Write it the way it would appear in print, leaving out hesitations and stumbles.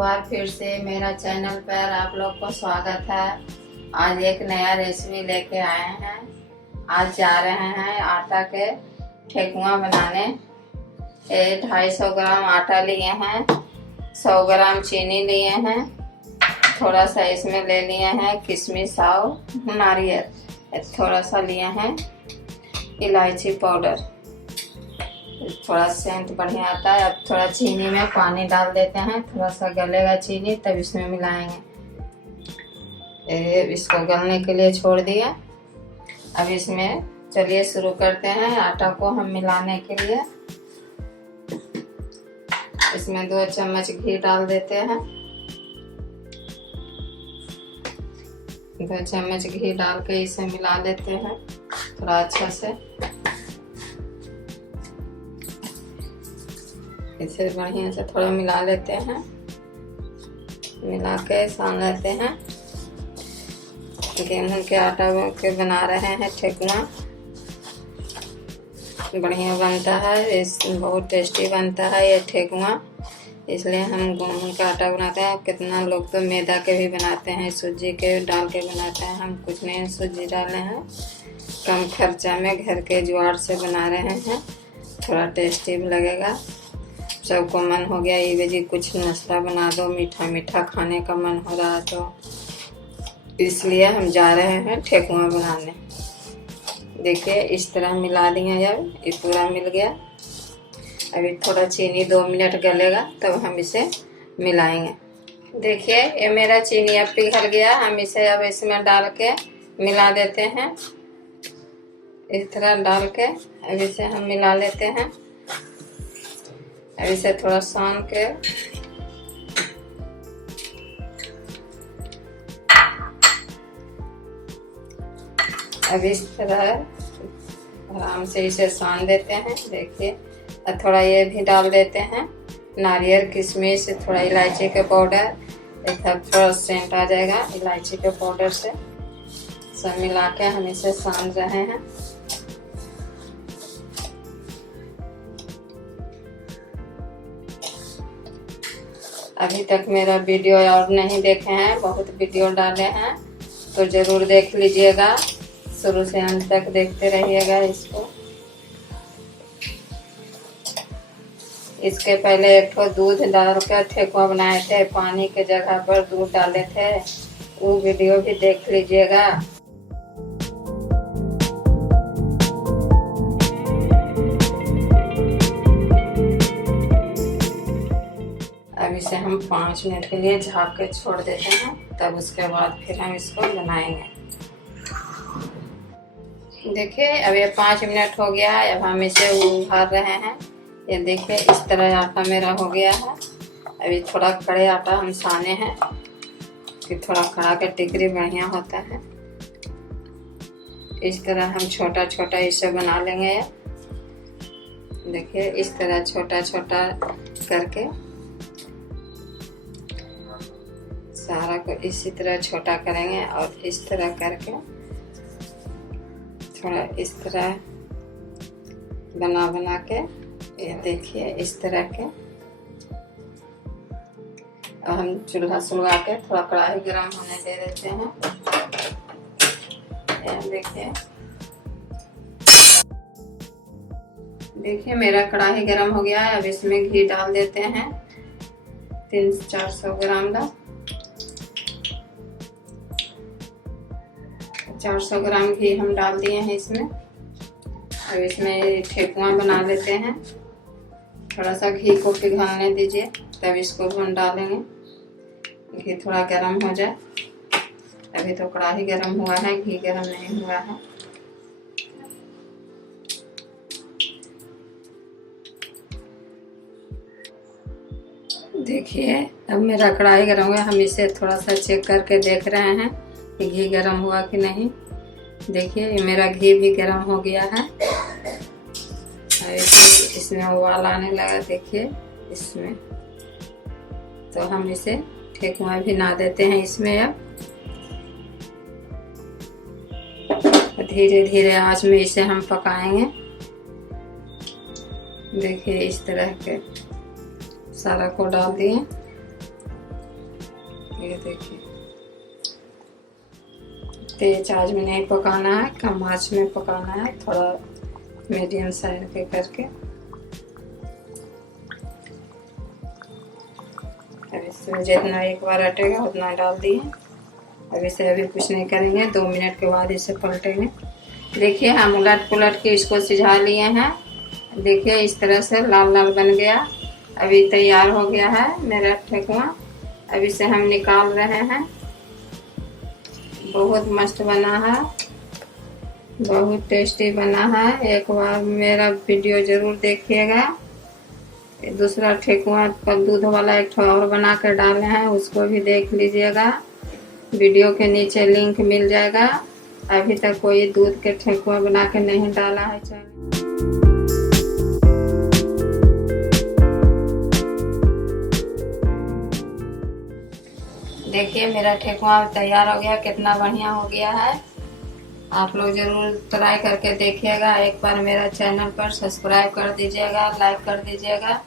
बार फिर से मेरा चैनल पर आप लोग को स्वागत है। आज एक नया रेसिपी लेके आए हैं। आज जा रहे हैं आटा के ठेकुआ बनाने। 250 ग्राम आटा लिए हैं, 100 ग्राम चीनी लिए हैं, थोड़ा सा इसमें ले लिए हैं किशमिश और नारियल, थोड़ा सा लिए हैं इलायची पाउडर, थोड़ा सेंट बढ़िया आता है। अब थोड़ा चीनी में पानी डाल देते हैं, थोड़ा सा गलेगा चीनी तब इसमें मिलाएंगे। इसको गलने के लिए छोड़ दिया। अब इसमें चलिए शुरू करते हैं। आटा को हम मिलाने के लिए इसमें 2 चम्मच घी डाल देते हैं। 2 चम्मच घी डाल के इसे मिला लेते हैं थोड़ा अच्छा से। इसे बढ़िया से थोड़ा मिला लेते हैं, मिला के सान लेते हैं। गेहूं के आटा के बना रहे हैं ठेकुआ, बढ़िया बनता है, इस बहुत टेस्टी बनता है ये ठेकुआ। इसलिए हम गेहूं का आटा बनाते हैं। कितना लोग तो मैदा के भी बनाते हैं, सूजी के डाल के बनाते हैं। हम कुछ नहीं सूजी डाले हैं, कम खर्चा में घर के ज्वार से बना रहे हैं, थोड़ा टेस्टी भी लगेगा। सबको मन हो गया ये जी कुछ नाश्ता बना दो, मीठा मीठा खाने का मन हो रहा, तो इसलिए हम जा रहे हैं ठेकुआ बनाने। देखिए इस तरह मिला दिया, जब ये पूरा मिल गया। अभी थोड़ा चीनी 2 मिनट गलेगा तब हम इसे मिलाएंगे। देखिए ये मेरा चीनी अब पिघल गया। हम इसे अब इसमें डाल के मिला देते हैं। इस तरह डाल के अब इसे हम मिला लेते हैं। अब इसे थोड़ा सान के अब इस तरह आराम से इसे सान देते हैं। देखिए थोड़ा ये भी डाल देते हैं नारियल, किशमिश, थोड़ा इलायची का पाउडर, थोड़ा सेंट आ जाएगा इलायची के पाउडर से। सब मिला के हम इसे सान रहे हैं। अभी तक मेरा वीडियो और नहीं देखे हैं, बहुत वीडियो डाले हैं, तो जरूर देख लीजिएगा, शुरू से अंत तक देखते रहिएगा इसको। इसके पहले एक ठो दूध डाल कर ठेकुआ बनाए थे, पानी के जगह पर दूध डाले थे, वो वीडियो भी देख लीजिएगा। अब इसे हम 5 मिनट के लिए झाँक के छोड़ देते हैं, तब उसके बाद फिर हम इसको बनाएंगे। देखिए अब ये 5 मिनट हो गया है। अब हम इसे उभार रहे हैं। ये देखिए इस तरह आटा मेरा हो गया है। अभी थोड़ा कड़े आटा हम साने हैं कि थोड़ा कड़ा के टिकरी बढ़िया होता है। इस तरह हम छोटा छोटा इसे बना लेंगे। देखिए इस तरह छोटा छोटा करके सारा को इसी तरह छोटा करेंगे और इस तरह करके थोड़ा इस तरह बना बना के, ये देखिए इस तरह के। और हम चूल्हा सुलगा के थोड़ा कढ़ाई गरम होने दे देते हैं। देखिए मेरा कढ़ाई गरम हो गया है। अब इसमें घी डाल देते हैं 300-400 ग्राम का। 400 ग्राम घी हम डाल दिए हैं इसमें। अब इसमें ठेकुआ बना लेते हैं। थोड़ा सा घी को पिघलने दीजिए, तब इसको हम डालेंगे। घी थोड़ा गर्म हो जाए। अभी तो कढ़ाई गर्म हुआ है, घी गर्म नहीं हुआ है। देखिए अब मेरा कढ़ाई गर्म हुआ। हम इसे थोड़ा सा चेक करके देख रहे हैं कि घी गर्म हुआ कि नहीं। देखिए ये मेरा घी भी गर्म हो गया है। इसमें उबाल आने लगा, देखिए इसमें। तो हम इसे ठेकुआ भी ना देते हैं इसमें। अब धीरे धीरे आंच में इसे हम पकाएंगे। देखिए इस तरह के सारा को डाल दिए। देखिए तेज आंच में नहीं पकाना है, कम आंच में पकाना है, थोड़ा मीडियम साइज के करके। अब इसमें जितना एक बार हटेगा उतना डाल दिए। अब इसे अभी कुछ नहीं करेंगे, 2 मिनट के बाद इसे पलटेंगे। देखिए हम उलट पुलट के इसको सिझा लिए हैं। देखिए इस तरह से लाल लाल बन गया। अभी तैयार हो गया है मेरा ठेकुआ। अब इसे हम निकाल रहे हैं। बहुत मस्त बना है, बहुत टेस्टी बना है। एक बार मेरा वीडियो जरूर देखिएगा। दूसरा ठेकुआ का दूध वाला एक और बना कर डाले हैं, उसको भी देख लीजिएगा। वीडियो के नीचे लिंक मिल जाएगा। अभी तक कोई दूध के ठेकुआ बना के नहीं डाला है चैनल। देखिए मेरा ठेकुआ तैयार हो गया, कितना बढ़िया हो गया है। आप लोग जरूर ट्राई करके देखिएगा। एक बार मेरा चैनल पर सब्सक्राइब कर दीजिएगा, लाइक कर दीजिएगा।